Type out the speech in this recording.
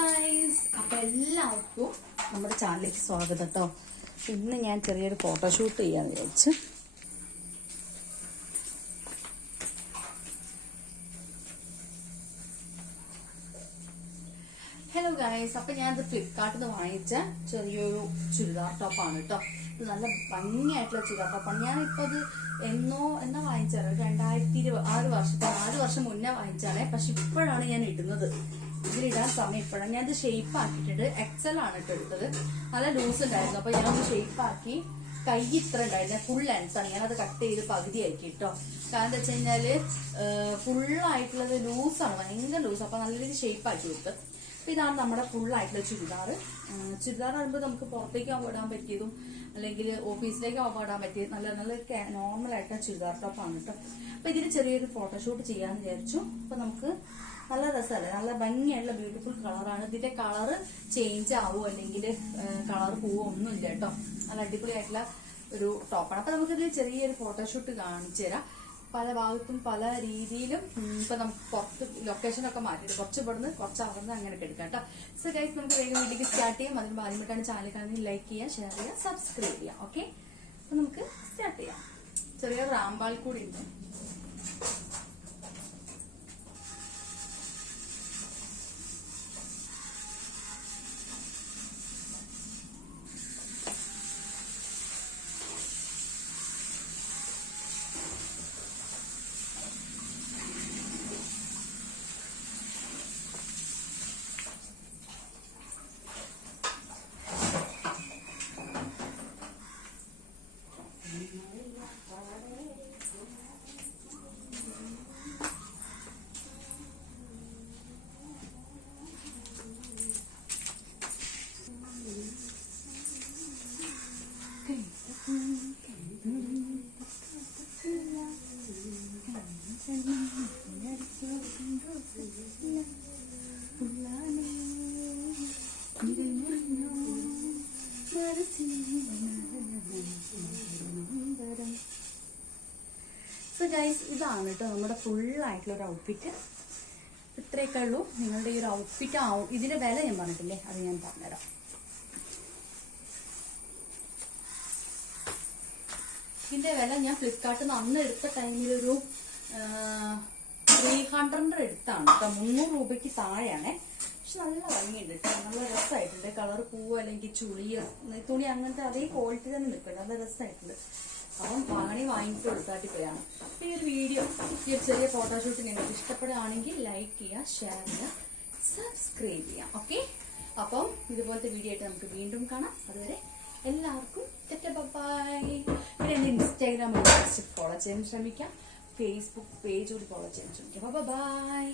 Guys അപ്പൊ എല്ലാവർക്കും നമ്മുടെ ചാനലിലേക്ക് സ്വാഗതം കേട്ടോ ഇന്ന് ഞാൻ ചെറിയൊരു ഫോട്ടോഷൂട്ട് ചെയ്യാന്ന് വിചാരിച്ചു. ഹലോ ഗൈസ് അപ്പൊ ഞാനത് ഫ്ലിപ്കാർട്ടിൽ നിന്ന് വാങ്ങിച്ച ചെറിയൊരു ചുരിദാർ ടോപ്പാണ് കേട്ടോ ഇത് നല്ല ഭംഗിയായിട്ടുള്ള ചുരിദാർ ടോപ്പാണ് ഞാനിപ്പോ അത് എന്നോ എന്നാ വാങ്ങിച്ചാണ് രണ്ടായിരത്തി ഇരുപത് ആറ് വർഷത്തെ ആറ് വർഷം മുന്നേ വാങ്ങിച്ചാണേ പക്ഷെ ഇപ്പോഴാണ് ഞാൻ ഇടുന്നത്. ഇതിലിടാൻ സമയം ഇപ്പോഴാണ് ഞാൻ ഇത് ഷേപ്പ് ആക്കിയിട്ടുണ്ട്. എക്സൽ ആണ് ഇട്ട് എടുത്തത്. നല്ല ലൂസ് ഉണ്ടായിരുന്നു. അപ്പൊ ഞാനത് ഷേപ്പ് ആക്കി. കൈ ഇത്ര ഉണ്ടായിരുന്നു. ഫുൾ ലെൻസ് ആണ്. ഞാനത് കട്ട് ചെയ്ത് പകുതി ആക്കി കേട്ടോ. കാരണം എന്താ വെച്ച് കഴിഞ്ഞാൽ ഫുള്ളായിട്ടുള്ളത് ലൂസാണ് ഭയങ്കര ലൂസ് അപ്പൊ നല്ല രീതിയിൽ ഷേപ്പ് ആക്കി കൊടുത്ത്. അപ്പൊ ഇതാണ് നമ്മുടെ ഫുൾ ആയിട്ടുള്ള ചുരിദാർ. ചുരിദാർ ആകുമ്പോൾ നമുക്ക് പുറത്തേക്ക് ഇടാൻ പറ്റിയതും അല്ലെങ്കിൽ ഓഫീസിലേക്ക് ഇടാൻ പറ്റിയത് നല്ല നല്ല നോർമൽ ആയിട്ട് ചുരിദാർ ടോപ്പാണ് കേട്ടോ അപ്പൊ ഇതിന് ചെറിയൊരു ഫോട്ടോഷൂട്ട് ചെയ്യാന്ന് വിചാരിച്ചു. അപ്പൊ നമുക്ക് നല്ല രസമല്ലേ? നല്ല ഭംഗിയായിട്ടുള്ള ബ്യൂട്ടിഫുൾ കളറാണ് ഇതിന്റെ കളർ ചേഞ്ച് ആവുമോ അല്ലെങ്കിൽ കളർ പോവോ ഒന്നുമില്ല കേട്ടോ നല്ല അടിപൊളിയായിട്ടുള്ള ഒരു ടോപ്പാണ് അപ്പൊ നമുക്കിത് ചെറിയൊരു ഫോട്ടോഷൂട്ട് കാണിച്ചു തരാം. പല ഭാഗത്തും പല രീതിയിലും ഇപ്പൊ നമുക്ക് പുറത്ത് ലൊക്കേഷനൊക്കെ മാറ്റി കുറച്ച് ഇവിടുന്ന് കുറച്ച് അവിടുന്ന് അങ്ങനെ എടുക്കാം കേട്ടോ സോ ഗൈസ് നമുക്ക് വേഗം വീട്ടിലേക്ക് സ്റ്റാർട്ട് ചെയ്യാം. അതിന് ആദ്യമായിട്ടാണ് ചാനൽ കാണുന്നത് ലൈക്ക് ചെയ്യുക ഷെയർ ചെയ്യുക സബ്സ്ക്രൈബ് ചെയ്യാം. ഓക്കെ അപ്പൊ നമുക്ക് സ്റ്റാർട്ട് ചെയ്യാം. ചെറിയ റാമ്പാൽ കൂടി ഉണ്ട്. ഗൈസ് ഇതാണ് കേട്ടോ. നമ്മുടെ ഫുൾ ആയിട്ടുള്ള ഒരു ഔട്ട്ഫിറ്റ് ഇത്രയൊക്കെ ഉള്ളൂ. നിങ്ങളുടെ ഈ ഒരു ഔട്ട്ഫിറ്റ് ആവും ഇതിന്റെ വില ഞാൻ പറഞ്ഞിട്ടില്ലേ? അത് ഞാൻ പറഞ്ഞുതരാം. ഇതിന്റെ വില ഞാൻ ഫ്ലിപ്കാർട്ടിൽ നിന്ന് അന്ന് എടുത്ത ടൈമിലൊരു ത്രീ ഹൺഡ്രഡ് എടുത്താണ് കേട്ടോ മുന്നൂറ് രൂപയ്ക്ക് താഴെയാണേ. പക്ഷെ നല്ല ഭംഗിയുണ്ട് കേട്ടോ നല്ല രസമായിട്ടുണ്ട് കളർ പൂവ് അല്ലെങ്കിൽ ചുളി തുണി അങ്ങനത്തെ അതേ ക്വാളിറ്റി തന്നെ നിൽക്കുന്നുണ്ട് നല്ല രസമായിട്ടുണ്ട് അപ്പം വാങ്ങണി വാങ്ങിയിട്ട് കൊടുത്താട്ടി പോയാണ്. ഈ ഒരു വീഡിയോ ഈ ഒരു ചെറിയ ഫോട്ടോഷൂട്ട് നിങ്ങൾക്ക് ഇഷ്ടപ്പെടുകയാണെങ്കിൽ ലൈക്ക് ചെയ്യുക ഷെയർ ചെയ്യുക സബ്സ്ക്രൈബ് ചെയ്യാം ഓക്കെ അപ്പം ഇതുപോലത്തെ വീഡിയോ ആയിട്ട് നമുക്ക് വീണ്ടും കാണാം. അതുവരെ എല്ലാവർക്കും ബൈ പിന്നെ എന്റെ ഇൻസ്റ്റാഗ്രാം ഫോളോ ചെയ്യാൻ ശ്രമിക്കാം. ഫേസ്ബുക്ക് പേജ് കൂടി ഫോളോ ചെയ്യാൻ ശ്രമിക്കാം. ബൈ